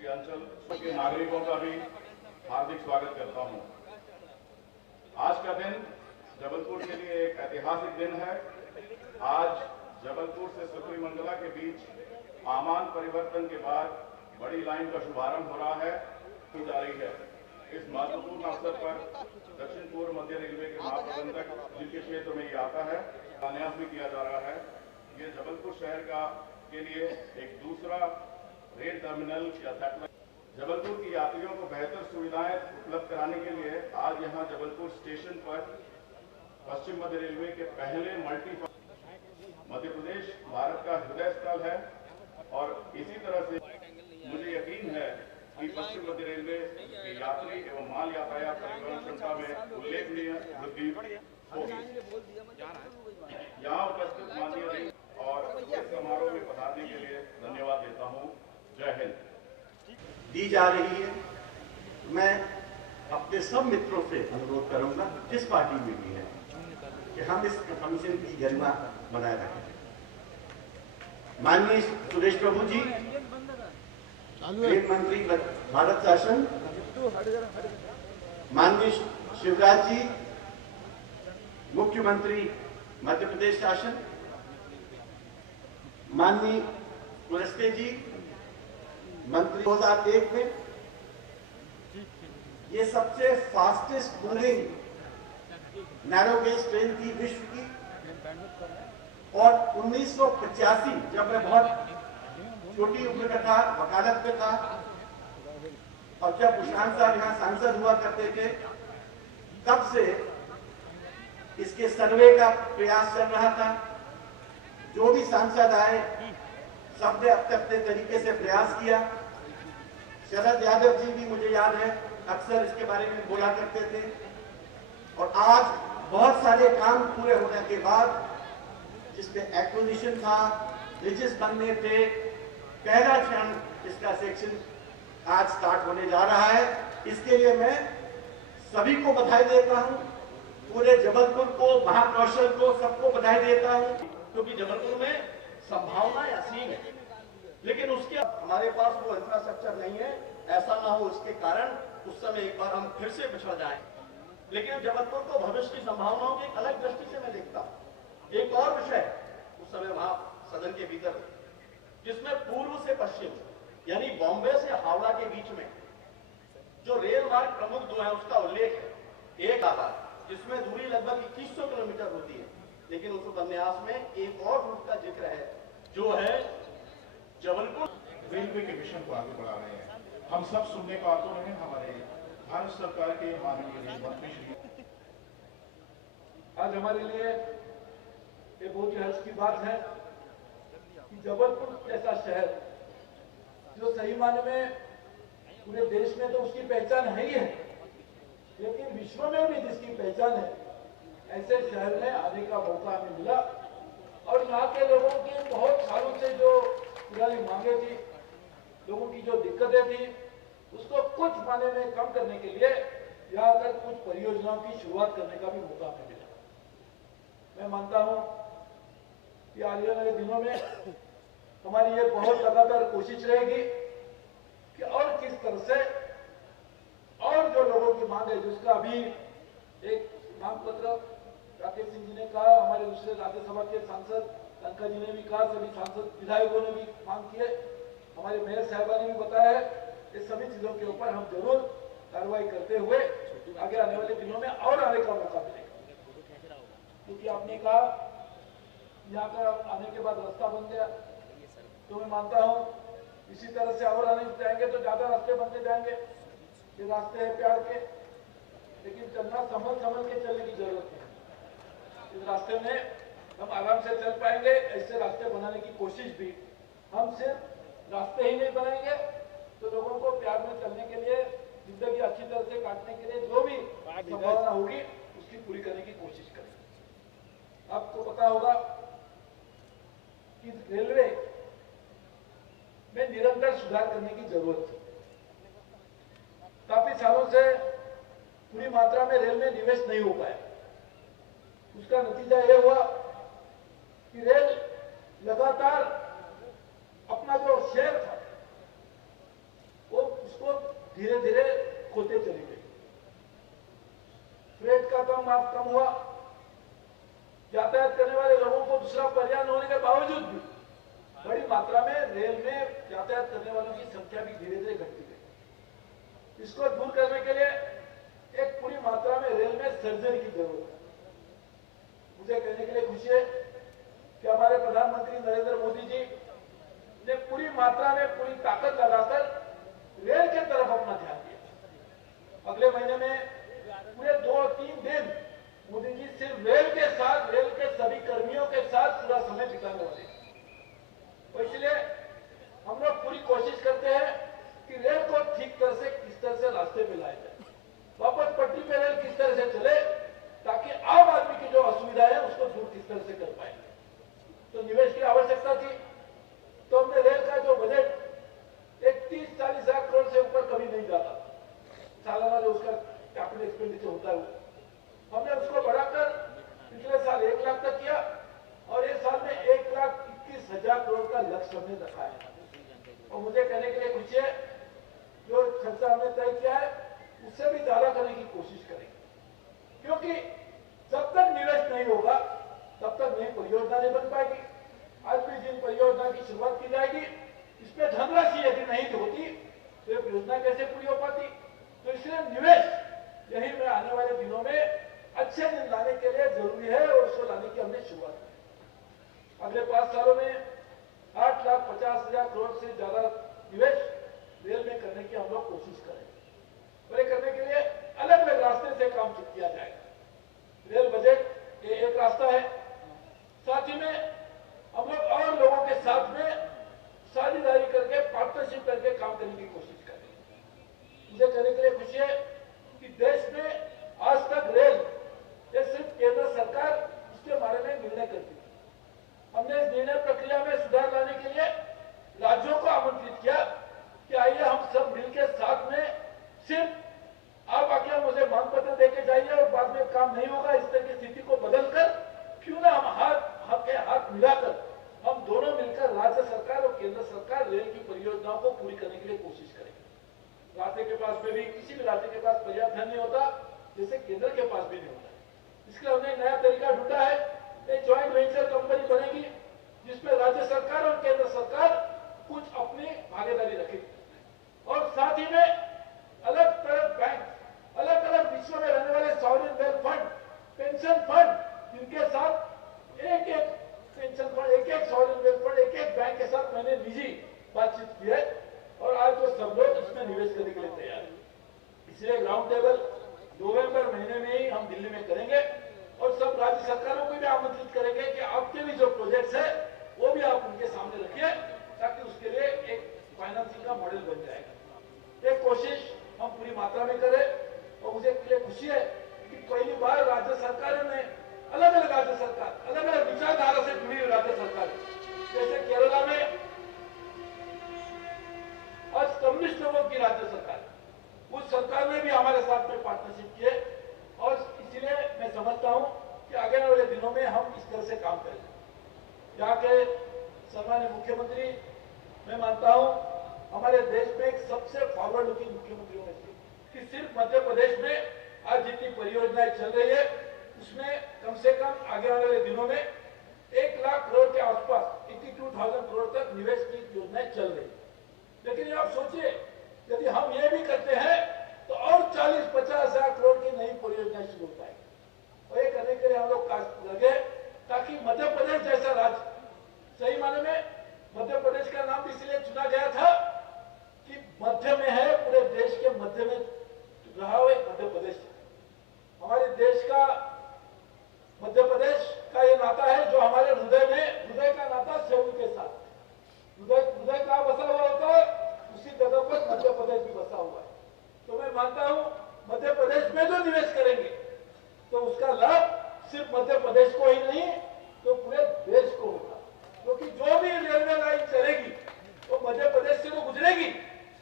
अंचल के नागरिकों का भी हार्दिक स्वागत करता हूं। आज का दिन जबलपुर के लिए एक ऐतिहासिक दिन है। आज जबलपुर से सुब्रीमंगला के बीच आमान परिवर्तन के बाद बड़ी लाइन का शुभारंभ हो रहा है की जा रही है। इस महत्वपूर्ण अवसर पर दक्षिण पूर्व मध्य रेलवे के महाप्रबंधक जिनके क्षेत्र में ये आता है शिलान्यास भी किया जा रहा है। ये जबलपुर शहर के लिए एक दूसरा रेल टर्मिनल या सैटेलाइट जबलपुर की यात्रियों को बेहतर सुविधाएं उपलब्ध कराने के लिए आज यहां जबलपुर स्टेशन पर पश्चिम मध्य रेलवे के पहले मल्टी मध्य प्रदेश भारत का हृदय स्थल है और इसी तरह से मुझे यकीन है कि पश्चिम मध्य रेलवे की यात्री एवं माल यातायात परिवहन क्षमता में उल्लेखनीय वृद्धि होगी। यहाँ उपस्थित माननीय और इस समारोह में पधारने के लिए धन्यवाद देता हूँ। जय हिंद। दी जा रही है। मैं अपने सब मित्रों से अनुरोध करूंगा जिस पार्टी में भी है कि हम इस फंक्शन की गरिमा बनाए रखें। माननीय सुरेश प्रभु जी, रेल मंत्री भारत शासन, माननीय शिवराज जी, मुख्यमंत्री मध्य प्रदेश शासन, माननीय कुलस्ते जी, मंत्री 2001 में ये सबसे fastest moving narrow gauge train थी विश्व की। और 1985 जब मैं बहुत छोटी उम्र का था, वकालत में था, और जब उस्मान साहब यहाँ सांसद हुआ करते थे, तब से इसके सर्वे का प्रयास चल रहा था। जो भी सांसद आए सबने अपने अपने तरीके से प्रयास किया। शरद यादव जी भी मुझे याद है अक्सर इसके बारे में बोला करते थे। और आज बहुत सारे काम पूरे होने के बाद जिसमें एक्विजिशन था, ब्रिजेस बनने थे, पहला क्षण इसका सेक्शन आज स्टार्ट होने जा रहा है। इसके लिए मैं सभी को बधाई देता हूं, पूरे जबलपुर को, महाकौशल को, सबको बधाई देता हूं, क्योंकि जबलपुर में संभावनाएं असीम है, लेकिन उसके हमारे पास वो इंफ्रास्ट्रक्चर नहीं है। ऐसा ना हो इसके कारण उस समय एक बार हम फिर से पिछड़ जाएं। लेकिन जबलपुर को भविष्य की संभावनाओं की एक अलग दृष्टि से मैं देखता हूं। एक और विषय उस समय वहां सदन के भीतर जिसमें पूर्व से पश्चिम यानी बॉम्बे से हावड़ा के बीच में जो रेल मार्ग प्रमुख दो है उसका उल्लेख है। एक आता जिसमें दूरी लगभग 2100 किलोमीटर होती है, लेकिन उस उपन्यास में एक और रूट का जिक्र है जो है जबलपुर रेलवे के मिशन को आगे बढ़ा रहे हैं। हम सब सुनने को आतुर हैं। हमारे भारत सरकार के माननीय रेल मंत्री श्री आज हमारे लिए ये बहुत ही हर्ष की बात है कि जबलपुर जैसा शहर जो सही मायने में पूरे देश में तो उसकी पहचान है ही है, लेकिन विश्व में भी जिसकी पहचान है, ऐसे शहर में आने का मौका हमें मिला। और यहाँ के लोगों की बहुत सालों से जो पुरानी मांगे थी, लोगों की जो दिक्कतें थी, उसको कुछ मायने में कम करने के लिए यहाँ तक कुछ परियोजनाओं की शुरुआत करने का भी मौका हमें मिला। मैं मानता हूँ कि आने वाले दिनों में हमारी ये बहुत लगातार कोशिश रहेगी कि और किस तरह से और जो लोगों की मांग है, जिसका अभी एक मांग पत्र राकेश सिंह जी ने कहा, हमारे दूसरे राज्यसभा के सांसद लंका जी ने भी कहा, सभी सांसद विधायकों ने भी मांग किए, हमारे मेयर साहबा ने भी बताया है। इस सभी चीजों के ऊपर हम जरूर कार्रवाई करते हुए आगे आने वाले दिनों में और आने का मौका मिलेगा। क्योंकि आपने कहा यहाँ का आने के बाद रास्ता बन गया, तो मैं मानता हूँ इसी तरह से और आने जाएंगे तो ज्यादा रास्ते बनते जाएंगे। ये रास्ते हैं प्यार के, लेकिन चलना संभल के चलने की जरूरत है। इस रास्ते में हम आराम से चल पाएंगे। ऐसे रास्ते बनाने की कोशिश भी हम सिर्फ रास्ते ही नहीं बनाएंगे, तो लोगों को प्यार में चलने के लिए, जिंदगी अच्छी तरह से काटने के लिए जो भी संभावना होगी उसकी पूरी करने की कोशिश करेंगे। आपको पता होगा कि रेलवे में निरंतर सुधार करने की जरूरत है। काफी सालों से पूरी मात्रा में रेल में निवेश नहीं हो पाया। उसका नतीजा यह हुआ कि रेल लगातार अपना जो शेयर था वो माफ कम हुआ। यातायात करने वाले लोगों को दूसरा पर्याय न होने के बावजूद भी बड़ी मात्रा में रेल में यातायात करने वालों की संख्या भी धीरे धीरे घटती गई। इसको दूर करने के लिए एक पूरी मात्रा में रेल में सर्जरी की जरूरत है। मुझे कहने के लिए खुशी है कि हमारे प्रधानमंत्री नरेंद्र मोदी जी ने पूरी मात्रा में पूरी ताकत लगाकर रेल के तरफ अपना ध्यान दिया। अगले महीने में पूरे 2-3 दिन मोदी जी सिर्फ रेल के साथ, रेल के सभी कर्मियों के साथ पूरा समय बिताने वाले। तो इसलिए हम लोग पूरी कोशिश करते हैं कि रेल को ठीक तरह से किस तरह से रास्ते पे लाया जाए, वापस पटरी पे रेल किस तरह से चले ताकि आम आदमी की जो असुविधा है उसको दूर किस तरह से कर पाए। तो निवेश की आवश्यकता थी, तो हमने रेल का जो बजट 30-40 लाख करोड़ से ऊपर कभी नहीं जाता, सालाना जो उसका कैपिटल एक्सपेंडिचर होता है हमने उसको बढ़ाकर पिछले साल 1 लाख तक किया और इस साल में 1,21,000 करोड़ का लक्ष्य हमने रखा है। और मुझे कहने के लिए खुशी है जो खर्चा हमने तय किया है उससे भी ज्यादा करने की कोशिश करेंगे, क्योंकि जब तक निवेश नहीं होगा तब तक नई परियोजना नहीं बन पाएगी। आज भी जिन परियोजना की शुरुआत की जाएगी इसमें धनराशि यदि नहीं होती तो ये योजना कैसे पूरी हो पाती। तो इसलिए निवेश यही में आने वाले दिनों में अच्छे दिन लाने के लिए जरूरी है और उसको लाने की हमने शुरुआत की। अगले 5 सालों में 8,50,000 करोड़ से ज्यादा निवेश रेल में करने की हम लोग कोशिश करेंगे। और ये करने के लिए अलग अलग रास्ते से काम किया जाएगा। रेल बजट ये एक रास्ता है, साथ ही में हम लोग और लोगों के साथ में साझेदारी करके, पार्टनरशिप करके काम करने की कोशिश करेंगे। मुझे कहने के लिए खुशी है कि देश में आज तक रेल ये सिर्फ केंद्र सरकार इसके बारे में निर्णय करती थी। हमने इस निर्णय प्रक्रिया में सुधार लाने के लिए राज्यों को आमंत्रित किया कि आइए हम सब मिलकर साथ में, सिर्फ आप आके मुझे मांग पत्र देके जाइए और बाद में काम नहीं होगा, इस तरह की स्थिति को बदलकर क्यों ना हम हाथ मिलाकर हम दोनों मिलकर राज्य सरकार और केंद्र सरकार रेल की परियोजनाओं को पूरी करने के लिए कोशिश करेंगे। राज्य के पास में भी, किसी भी राज्य के पास पर्याप्त धन नहीं होता जैसे केंद्र के पास भी नहीं होता। इसलिए हमने नया तरीका ढूंढा है, एक ज्वाइंट वेंचर कंपनी बनेगी जिसमें राज्य सरकार और केंद्र सरकार कुछ अपनी भागीदारी रखेगी और साथ ही में अलग अलग बैंक, अलग अलग विश्व में रहने वाले sovereign wealth fund, pension fund, जिनके साथ एक पेंशन फंड, एक सॉवरेन वेल्थ फंड, एक बैंक के साथ मैंने निजी बातचीत की है और आज तो सब लोग इसमें निवेश करने के लिए तैयार है। इसलिए ग्राउंड टेबल नवंबर महीने में ही हम दिल्ली में करेंगे और सब राज्य सरकारों को भी आमंत्रित करेंगे कि आपके भी जो प्रोजेक्ट्स है वो भी आप उनके सामने रखिए ताकि उसके लिए एक फाइनेंसिंग का मॉडल बन जाएगा। एक कोशिश हम पूरी मात्रा में करें और मुझे खुशी है कि पहली बार राज्य सरकारों ने अलग अलग राज्य सरकार, अलग अलग विचारधारा से जुड़ी हुई राज्य सरकार, जैसे केरला में आज कम्युनिस्ट लोगों की राज्य सरकार, उस सरकार ने भी हमारे साथ में पार्टनरशिप किए और इसलिए मैं समझता हूं कि आगे वाले दिनों में हम इस तरह से काम करेंगे। यहाँ के सम्माननीय मुख्यमंत्री, मैं मानता हूं हमारे देश में एक सबसे फॉरवर्ड लुकिंग मुख्यमंत्रियों में से, कि सिर्फ मध्य प्रदेश में आज जितनी परियोजनाएं चल रही है उसमें कम से कम आगे वाले दिनों में 1 लाख करोड़ के आसपास 82,000 करोड़ तक निवेश की योजनाएं चल रही है। लेकिन आप सोचिए यदि हम ये भी करते हैं तो और 40-50 हजार करोड़ की नई परियोजनाएं शुरू हो पाएगी और ये करने के लिए हम लोग लगे ताकि मध्य प्रदेश जैसा राज्य, सही माने में मध्य प्रदेश का नाम इसलिए चुना गया था कि मध्य में है, पूरे देश के मध्य में रहा हुआ मध्य प्रदेश, हमारे देश का मध्य प्रदेश का ये नाता है जो हमारे हृदय में, हृदय का नाता सेऊ के साथ, हृदय का बसा हुआ होता है उसी जगह पर मध्य प्रदेश भी बसा हुआ है। तो मैं मानता हूं मध्य प्रदेश में जो निवेश करेंगे तो उसका लाभ सिर्फ मध्य प्रदेश को ही नहीं तो पूरे देश को होगा, क्योंकि जो भी रेलवे लाइन चलेगी वो मध्य प्रदेश से तो गुजरेगी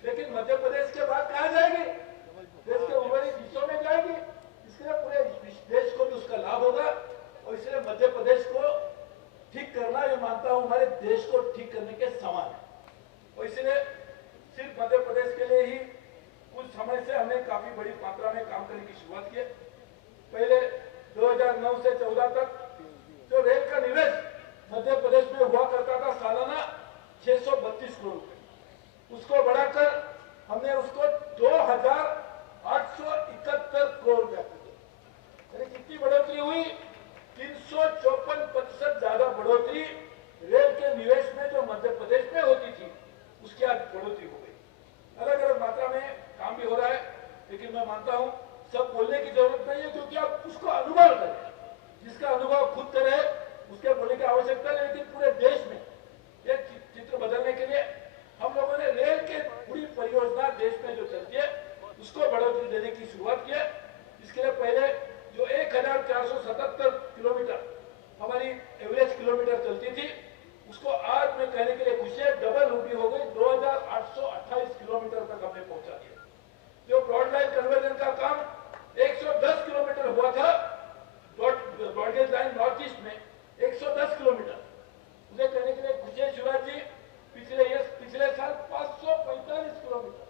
लेकिन मध्य प्रदेश के बाद कहां जाएगी, देश के उर्वरित हिस्सों में जाएगी। इसलिए पूरे देश को भी उसका लाभ होगा और इसलिए मध्य प्रदेश को ठीक करना, ये मानता हूं हमारे देश को ठीक करने के समान है। और इसलिए सिर्फ मध्य प्रदेश के लिए ही कुछ समय से हमने काफी बड़ी मात्रा में काम करने की शुरुआत की है। पहले 2009 से 14 तक जो रेल का निवेश मध्य प्रदेश में हुआ करता था सालाना 632 करोड़ रुपए, उसको बढ़ाकर हमने उसको 2,871 करोड़ रुपया कर दिया। यानी कितनी बढ़ोतरी हुई? 354% ज्यादा बढ़ोतरी रेल के निवेश में जो मध्य प्रदेश में होती थी उसकी आज बढ़ोतरी हो गई। अलग अलग मात्रा में काम भी हो रहा है, लेकिन मैं मानता हूं सब बोलने की जरूरत नहीं है, क्योंकि आप उसको अनुभव करें। जिसका अनुभव खुद करे उसके बोलने की आवश्यकता नहीं। लेकिन पूरे देश में ये चित्र बदलने के लिए हम लोगों ने रेल के पूरी परियोजना देश में जो चलती है उसको बढ़ोतरी देने की शुरुआत की है। इसके लिए पहले जो 1477 किलोमीटर हमारी एवरेज किलोमीटर चलती थी, उसको आज मैं कहने के लिए खुशी है डबल रूपी हो गई, 2,828 किलोमीटर तक हमने पहुंचा दिया। जो ब्रॉडलाइन कन्वर्जन का काम 110 किलोमीटर हुआ था, ब्रॉडगेज लाइन नॉर्थ ईस्ट में 110 किलोमीटर, मुझे कहने के लिए खुशी है शिवराज जी, पिछले साल 545 किलोमीटर,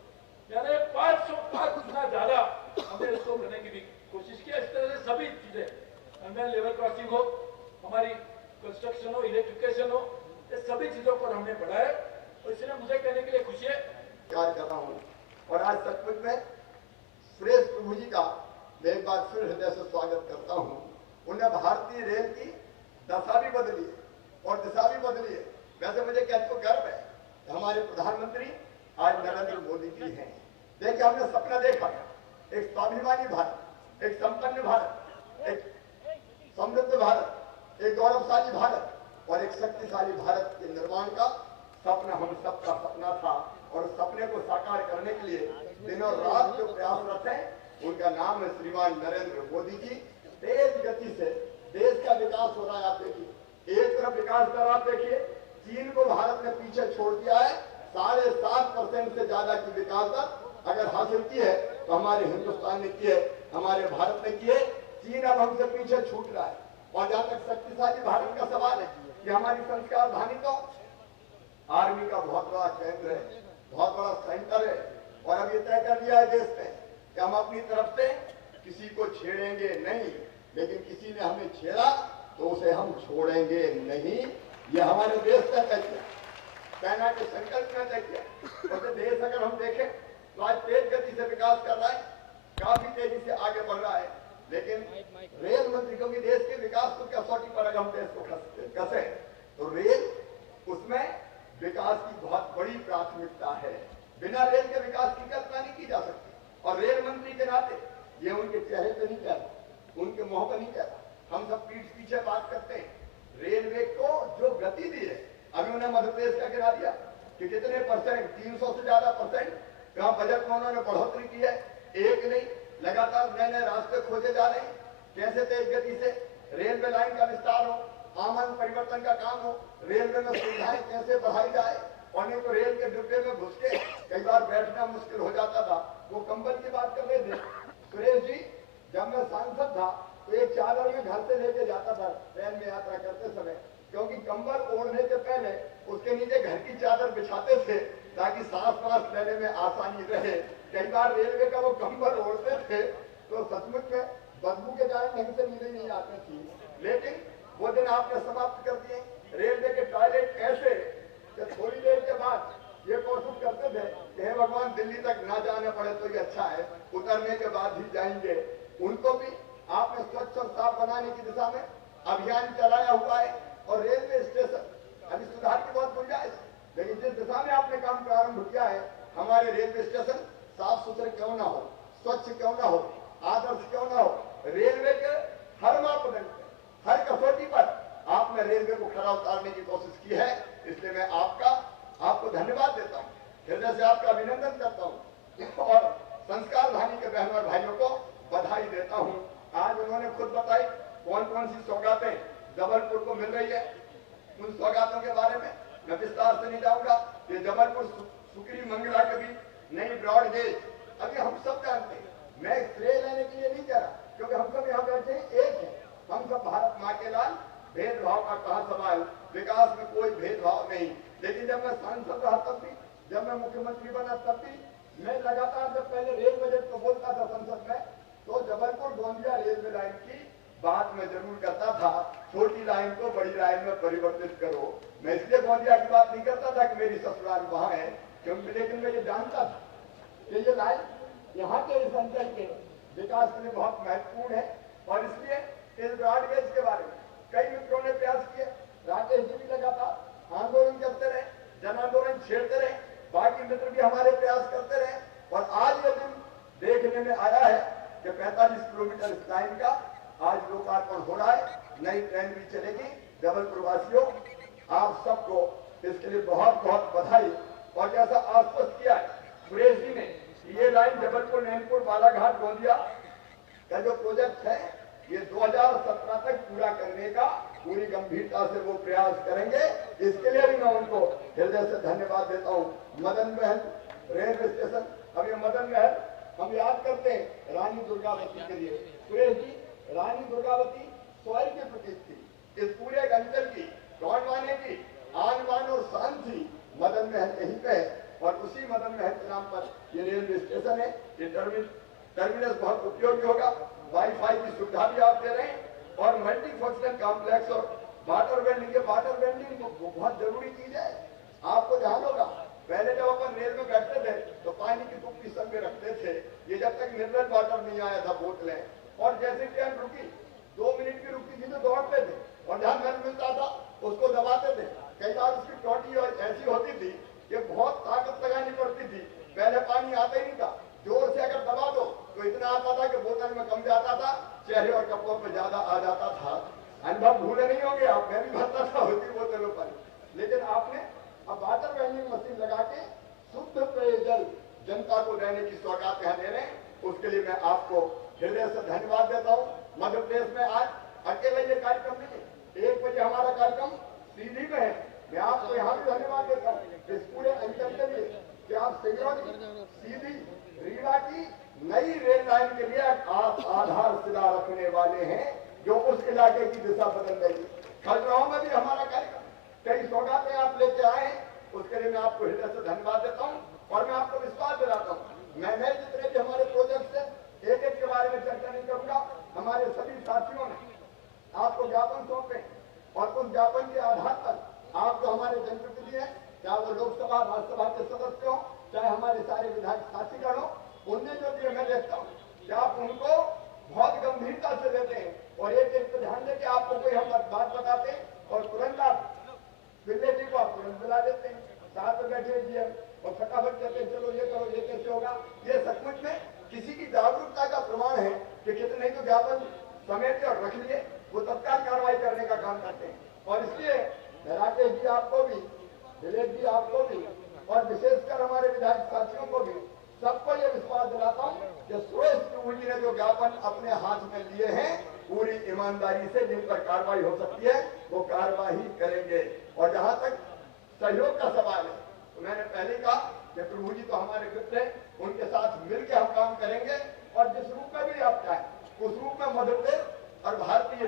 यानी 505 गुना ज्यादा हमने इसको करने की भी कोशिश की। इस तरह से सभी चीजें, अंडर लेवल क्रॉसिंग हो, हमारी कंस्ट्रक्शन हो, इलेक्ट्रिफिकेशन हो, ये सभी चीजों पर हमने बढ़ाया। और इसलिए मुझे कहने के लिए खुशी है कार्य कर रहा हूँ। और आज सचमुच में सुरेश प्रभु जी का मैं एक बार फिर हृदय से स्वागत करता हूँ। उन्हें भारतीय रेल की दशा भी बदली है और दिशा भी बदली है। वैसे मुझे कहते को गर्व है कि हमारे प्रधानमंत्री आज नरेंद्र मोदी जी हैं। देखिए, हमने सपना देखा एक स्वाभिमानी भारत, एक संपन्न भारत, एक समृद्ध भारत, एक गौरवशाली भारत और एक शक्तिशाली भारत के निर्माण का सपना हम सबका सपना था। और उस सपने को साकार करने के लिए दिनों रात जो प्रयासरत हैं, उनका नाम है श्रीमान नरेंद्र मोदी जी। तेज गति से देश का विकास हो रहा है। आप देखिए, एक तरफ विकास दर आप देखिए, चीन को भारत ने पीछे छोड़ दिया है। 7.5% से ज्यादा की विकास दर अगर हासिल की है तो हमारे हिंदुस्तान ने की है, हमारे भारत ने की है। चीन अब हमसे पीछे छूट रहा है। और जहां तक शक्तिशाली भारत का सवाल है कि हमारी संस्कार धानी तो आर्मी का बहुत बड़ा केंद्र है, बहुत बड़ा सेंटर है। और अब ये तय कर दिया है देश ने कि हम अपनी तरफ से किसी को छेड़ेंगे नहीं, लेकिन किसी ने हमें छेड़ा तो उसे हम छोड़ेंगे नहीं। ये हमारे देश का तय किया, सेना के संकल्प में तय किया। वैसे देश अगर हम देखें तो आज तेज गति से विकास कर रहा है, काफी तेजी से आगे बढ़ रहा है। लेकिन रेल मंत्री, क्योंकि देश के विकास को कसौटी पर अगर हम देश को कसे तो रेल उसमें विकास की बहुत बड़ी प्राथमिकता है। बिना रेल के विकास की कल्पना नहीं की जा सकती। और रेल मंत्री के नाते ये उनके चेहरे पे नहीं कहता, उनके मुंह पर नहीं कहता, हम सब पीठ पीछे बात करते हैं। रेलवे को जो गति दी है, अभी उन्हें मध्य प्रदेश का गिरा दिया कि कितने परसेंट, 300 से ज्यादा परसेंट कहा बजट में उन्होंने बढ़ोतरी की है। एक नहीं, लगातार नए नए रास्ते खोजे जा रहे हैं। कैसे तेज गति से रेलवे लाइन का विस्तार हो, आमन परिवर्तन का काम हो, रेलवे में सुविधाएं कैसे बढ़ाई जाए। और नहीं तो रेल के डिब्बे में घुस के कई बार बैठना मुश्किल हो जाता था। वो कंबल की बात कर रहे थे सुरेश जी, जब मैं सांसद था तो एक चादर में घर से लेके जाता था ट्रेन में यात्रा करते समय, क्योंकि कंबल ओढ़ने से पहले उसके नीचे घर की चादर बिछाते थे ताकि सांस लेने में आसानी रहे। कई बार रेलवे का वो कंबल ओढ़ते थे तो सचमुच में बदबू के कारण ढंग से नींद नहीं आती थी। लेकिन वो दिन आपने समाप्त कर दिए। रेलवे के टॉयलेट ऐसे कि थोड़ी देर के बाद ये कोशिश करते थे कि हे भगवान दिल्ली तक ना जाने पड़े तो ये अच्छा है, उतरने के बाद ही जाएंगे। उनको भी आपने स्वच्छ और साफ बनाने की दिशा में अभियान चलाया हुआ है। और रेलवे स्टेशन अभी सुधार की बहुत गुंजाइश, लेकिन जिस दिशा में आपने काम प्रारंभ किया है, हमारे रेलवे स्टेशन साफ सुथरे क्यों ना हो, स्वच्छ क्यों ना हो, आदर्श क्यों ना हो, रेलवे के हर मापदंड पर, हर कसौटी पर आपने रेलवे को खरा उतारने की कोशिश की है। इसलिए मैं आपको धन्यवाद देता हूँ, हृदय से आपका अभिनंदन करता हूँ और संस्कार धानी के बहनों और भाइयों को बधाई देता हूँ। आज उन्होंने खुद बताई कौन कौन सी सौगातें जबलपुर को मिल रही है। उन सौगातों के बारे में मैं विस्तार से नहीं जाऊंगा। ये जबलपुर सुकरी मंगला के बीच नई ब्रॉड गेज, अभी हम सब जानते हैं, मैं श्रेय लेने के लिए नहीं कह रहा, क्योंकि हम सब यहाँ बैठे एक है, हम सब भारत माँ के लाल, भेदभाव का कहाँ सवाल, विकास में कोई भेदभाव नहीं। लेकिन जब मैं सांसद रहा तब भी, जब मैं मुख्यमंत्री बना तब भी, मैं लगातार जब पहले रेल बजट को बोलता था संसद में, तो जबलपुर गोंदिया रेलवे लाइन की बात मैं जरूर करता था, छोटी लाइन को बड़ी लाइन में परिवर्तित करो। मैं इसलिए गोंदिया की बात नहीं करता था कि मेरी ससुराल वहां है, क्योंकि लेकिन मैं ये जानता था कि ये लाइन यहाँ के इस अंचल के विकास के लिए बहुत महत्वपूर्ण है। और इसलिए इस ब्रॉडगेज के बारे में कई मित्रों ने प्रयास किए, राकेश जी भी लगातार आंदोलन करते रहे, जन आंदोलन छेड़ते रहे, बाकी मित्र भी हमारे प्रयास करते रहे। और आज ये दिन देखने में आया है कि 45 किलोमीटर इस लाइन का आज लोकार्पण हो रहा है, नई ट्रेन भी चलेगी। जबलपुर वासियों, आप सबको इसके लिए बहुत बहुत बधाई। और जैसा आश्वस्त किया है सुरेश जी ने, ये लाइन जबलपुर, नैनपुर, बालाघाट, गोंदिया का जो प्रोजेक्ट है, ये 2017 तक पूरा करने का पूरी गंभीरता से वो प्रयास करेंगे। इसके लिए भी मैं उनको हृदय से धन्यवाद देता हूँ। मदन महल रेलवे स्टेशन, अब ये मदन महल हम याद करते हैं रानी दुर्गावती के लिए। सुरेश जी, रानी दुर्गावती स्वर्ग की प्रतीक थी, इस पूरे अंचल की, गौरवाने की आन बान और शान थी। मदन महल यहीं पे है और उसी मदन महल के नाम पर ये रेलवे स्टेशन है। ये टर्मिनस बहुत उपयोगी होगा, वाईफाई की सुविधा भी आप दे रहे हैं और मल्टी फंक्शन कॉम्प्लेक्स और वाटर वेंडिंग के वाटर वेंडिंग बहुत जरूरी चीज है। आपको ध्यान होगा, पहले जब अपन रेल में बैठते थे तो पानी की टुप्पी संग में रखते थे, ये जब तक मिनरल वाटर नहीं आया था बोतलें, और जैसे ट्रेन रुकी 2 मिनट की रुकती थी तो दौड़ते थे और जहां घर मिलता था उसको दबाते थे। कई बार उसकी टोटी और ऐसी होती थी कि बहुत ताकत लगानी पड़ती थी, पहले पानी आता ही नहीं था, जोर से अगर दबा दो तो इतना आता था कि बोतल में कम जाता था, चेहरे और कपड़ों पर ज्यादा आ जाता था। अनुभव भूले नहीं होंगे आप, मैं भी भरता था होती बोतलों पर। लेकिन आपने अब वाटर वेंडिंग मशीन लगा के शुद्ध पेयजल जनता को देने की सौगात यहाँ दे रहे हैं, उसके लिए मैं आपको हृदय से धन्यवाद देता हूँ। मध्य प्रदेश में आज अकेले ये कार्यक्रम नहीं, 1 बजे हमारा कार्यक्रम सीधी में है। मैं आपको यहाँ भी धन्यवाद देता हूँ इस पूरे अंचल के लिए कि आप सिंगरौली, सीधी, रीवा की नई रेल लाइन के लिए आप आधारशिला रखने वाले हैं, जो उस इलाके की दिशा बदल देगी। खजुराहो में भी हमारा कार्यक्रम, कई सौगातें आप लेके आए, उसके लिए मैं आपको हृदय से धन्यवाद देता हूँ। और मैं आपको विश्वास दिलाता हूँ, मैं जितने भी हमारे प्रोजेक्ट है, एक एक के बारे में चर्चा नहीं करूंगा। हमारे सभी साथियों ने आपको ज्ञापन सौंपे और उस ज्ञापन के आधार पर आप जो हमारे जनप्रतिनिधि हैं, चाहे वो लोकसभा राज्यसभा के सदस्य हो, चाहे हमारे सारे विधायक साथीगण हो, उनने जो दिए मैं देखता हूँ कि आप उनको बहुत गंभीरता से लेते हैं और एक एक पे ध्यान देके आपको कोई हम बात बताते हैं और तुरंत आप विलेज को आप तुरंत बुला देते हैं, साथ में बैठे जी और फटाफट कहते हैं चलो ये करो, ये कैसे होगा। ये सचमुच में किसी की जागरूकता का प्रमाण है कि कितने तो ज्ञापन समेटे और रख लिए, वो तत्काल कार्रवाई करने का काम करते हैं। और इसलिए राकेश जी आपको भी, दिलेश जी आपको भी और विशेषकर हमारे विधायक साथियों को भी, सबको ये विश्वास दिलाता हूँ कि सुरेश प्रभु जी ने जो ज्ञापन अपने हाथ में लिए हैं, पूरी ईमानदारी से जिन पर कार्रवाई हो सकती है वो कार्रवाई करेंगे। और जहां तक सहयोग का सवाल है, तो मैंने पहले कहा कि प्रभु जी तो हमारे मित्र हैं, उनके साथ मिलकर हम काम करेंगे और जिस रूप में भी आप चाहें उस रूप में मध्य प्रदेश और भारतीय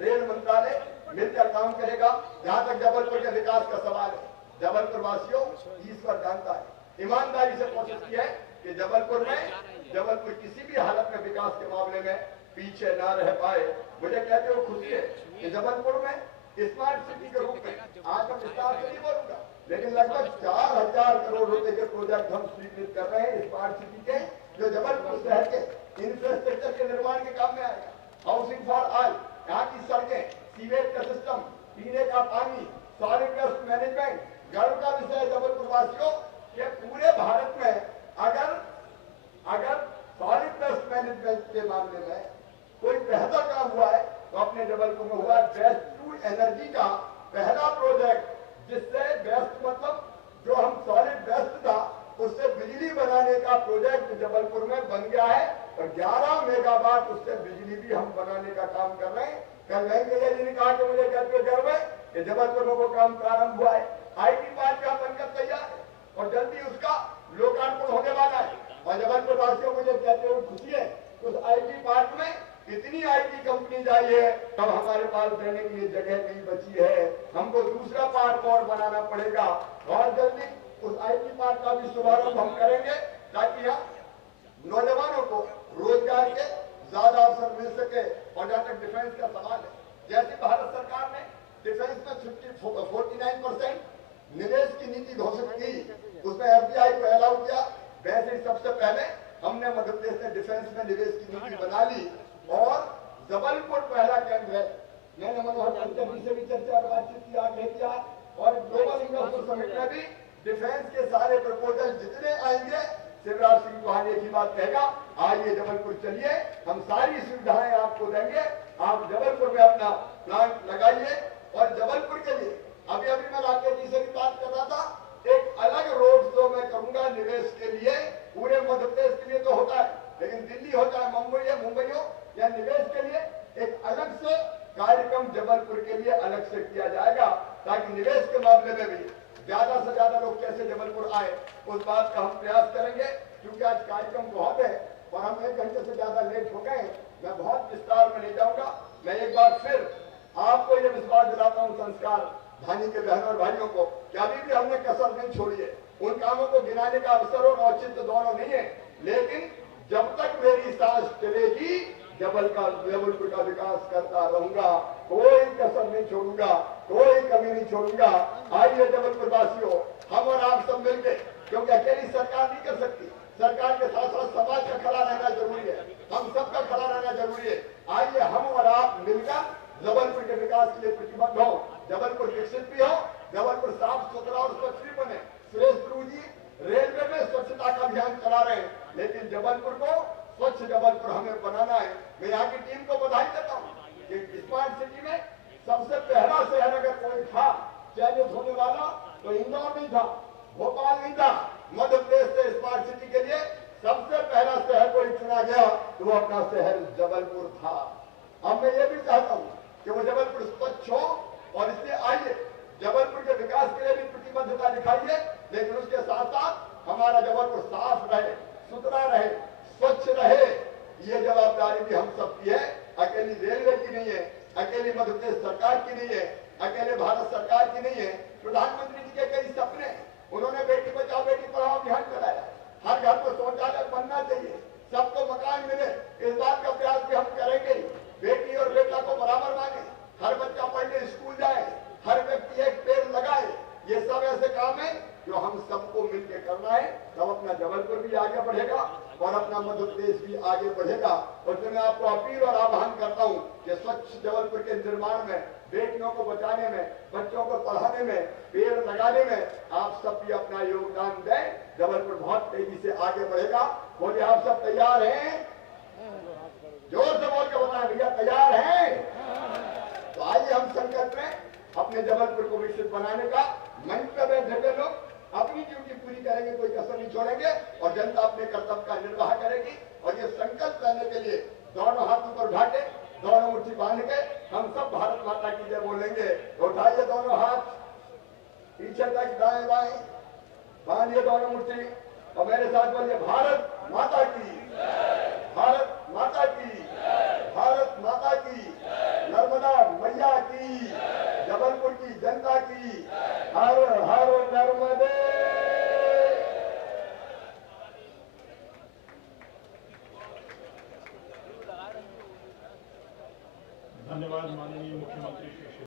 रेल मंत्रालय मिलकर काम करेगा। जहां तक जबलपुर के विकास का सवाल है, जबलपुर वासियों, ईश्वर जानता है, ईमानदारी से कोशिश की है कि जबलपुर किसी भी हालत में विकास के मामले में पीछे ना रह पाए। मुझे कहते हुए खुशी है कि जबलपुर में स्मार्ट सिटी के रूप में, आज मैं विस्तार से नहीं बोलूंगा, लेकिन लगभग 4000 करोड़ रुपए के प्रोजेक्ट हम स्वीकृत कर रहे हैं स्मार्ट सिटी के, जो जबलपुर शहर के इंफ्रास्ट्रक्चर के निर्माण के काम में आएगा। हाउसिंग फॉर ऑल, यहाँ की सड़कें, सीवेज का सिस्टम, पीने का पानी, सॉलिड वेस्ट मैनेजमेंट, गर्व का विषय जबलपुर वासियों के पूरे भारत में अगर सॉलिड वेस्ट मैनेजमेंट के मामले में कोई बेहतर काम हुआ है तो अपने जबलपुर में हुआ। वेस्ट टू एनर्जी का पहला प्रोजेक्ट, जिससे वेस्ट मतलब जो हम सॉलिड वेस्ट था उससे बिजली बनाने का प्रोजेक्ट जबलपुर में बन गया है और 11 मेगावाट उससे बिजली भी हम बनाने का काम कर रहे हैं। कल वेंकैया जी ने कहा कि मुझे कहते गर्व है कि जबलपुर में वो काम प्रारंभ हुआ है। IT पार्क का बनकर तैयार है और जल्दी उसका लोकार्पण होने वाला है। और जबलपुर वासियों को मुझे कहते हुए खुशी है कि उस IT पार्क में इतनी IT कंपनी आई है, तब हमारे पास रहने के लिए जगह नहीं बची है, हमको दूसरा पार्क और बनाना पड़ेगा और जल्दी उस IT पार्क का भी शुभारंभ हम करेंगे ताकि यहाँ नौजवानों को रोजगार के ज्यादा अवसर मिल सके। और जहां तक डिफेंस का सवाल है, जैसे भारत सरकार ने डिफेंस में 49% निवेश की नीति घोषित की, उसमें एफडीआई को अलाउ किया, वैसे ही सबसे पहले हमने मध्य प्रदेश में डिफेंस में निवेश की नीति बना ली और जबलपुर पहला केंद्र है। मैंने मनोहर परिकर जी से भी चर्चा और बातचीत की, आग्रह किया और ग्लोबल इन्वेस्टर समिट में भी डिफेंस के सारे प्रपोजल जितने आएंगे, शिवराज सिंह चौहान एक ही बात कहेगा, आइए जबलपुर चलिए, हम सारी सुविधाएं आपको देंगे, आप जबलपुर में अपना प्लांट लगाइए। और जबलपुर के लिए अभी मैं राकेश जी से भी बात कर रहा था, एक अलग रोड शो मैं करूंगा निवेश के लिए, पूरे मध्य प्रदेश के लिए तो होता है, लेकिन दिल्ली हो चाहे मुंबई हो या निवेश के लिए एक अलग से कार्यक्रम जबलपुर के लिए अलग से किया जाएगा, ताकि निवेश के मामले में भी ज्यादा से ज्यादा लोग कैसे जबलपुर आए उस बात का हम प्रयास करेंगे। क्योंकि आज कार्यक्रम बहुत है और हम 1 घंटे से ज्यादा लेट हो गए, मैं बहुत विस्तार में नहीं जाऊंगा। मैं एक बार फिर आपको ये विश्वास दिलाता हूँ संस्कार धानी के बहनों और भाइयों को, कि अभी भी हमने कसर नहीं छोड़ी है। उन कामों को गिनाने का अवसर और औचित्य दोनों नहीं है, लेकिन जब तक मेरी सांस चलेगी जबलपुर का विकास करता रहूंगा, कोई कसर नहीं छोड़ूंगा, कोई कमी नहीं छोड़ूंगा। आइए जबलपुर वासियों, हम और आप सब मिलकर, क्योंकि अकेली सरकार नहीं कर सकती, सरकार के साथ साथ समाज का खड़ा रहना जरूरी है, हम सबका खड़ा रहना जरूरी है। आइए हम और आप मिलकर जबलपुर के विकास के लिए प्रतिबद्ध हो, जबलपुर विकसित भी हो, जबलपुर साफ सुथरा और स्वच्छ भी बने। सुरेश प्रभु जी रेलवे में स्वच्छता का अभियान चला रहे हैं, लेकिन जबलपुर को स्वच्छ जबलपुर हमें बनाना है। मैं यहाँ की टीम को बधाई देता हूँ कि स्मार्ट सिटी में सबसे पहला शहर अगर कोई था चयनित होने वाला तो इंदौर नहीं था, भोपाल नहीं था, मध्य प्रदेश से स्मार्ट सिटी के लिए सबसे पहला शहर कोई चुना गया तो वो अपना शहर जबलपुर था। अब मैं ये भी चाहता हूँ कि वो जबलपुर स्वच्छ हो, और इसलिए आइए जबलपुर के विकास के लिए भी प्रतिबद्धता दिखाइए, लेकिन उसके साथ साथ हमारा जबलपुर साफ रहे, सुथरा रहे, स्वच्छ रहे। ये जवाबदारी भी हम सबकी है, अकेली रेलवे की नहीं है, अकेली मध्य प्रदेश सरकार की नहीं है, अकेले भारत सरकार की नहीं है। प्रधानमंत्री जी के कई सपने, उन्होंने बेटी बचाओ बेटी पढ़ाओ अभियान चलाया, हर घर को शौचालय बनना चाहिए, सबको मकान मिले, इस बात का प्रयास भी हम करेंगे। बेटी और बेटा को बराबर माने, हर बच्चा पढ़ने स्कूल जाए, हर व्यक्ति एक पेड़ लगाए, ये सब ऐसे काम है जो हम सबको मिलकर करना है। तब अपना जबलपुर भी आगे बढ़ेगा और अपना मध्य प्रदेश भी आगे बढ़ेगा। और तो मैं आपको अपील और आह्वान करता हूँ कि स्वच्छ जबलपुर के निर्माण में, बेटियों को बचाने में, बच्चों को पढ़ाने में, पेड़ लगाने में आप सब भी अपना योगदान दें। जबलपुर बहुत तेजी से आगे बढ़ेगा। बोलिए आप सब तैयार हैं? जोर से बोल के बताएं भैया तैयार हैं? तो आइए हम संकल्प में अपने जबलपुर को विकसित बनाने का मंच पे बैठे लोग अपनी ड्यूटी पूरी करेंगे, कोई कसर नहीं छोड़ेंगे और जनता अपने कर्तव्य का निर्वाह करेगी। और ये संकल्प लेने के लिए दोनों हाथ ऊपर उठा के, दोनों मुट्ठी बांध के हम सब भारत माता की जय बोलेंगे। उठाइए दोनों हाथ पीछे तक, दाएं बाएं बांधिए दोनों मुट्ठी और मेरे साथ बोलिए भारत माता की, भारत माता की, भारत माता की, नर्मदा मैया की, जबलपुर की जनता की, हर हर नर्मदे।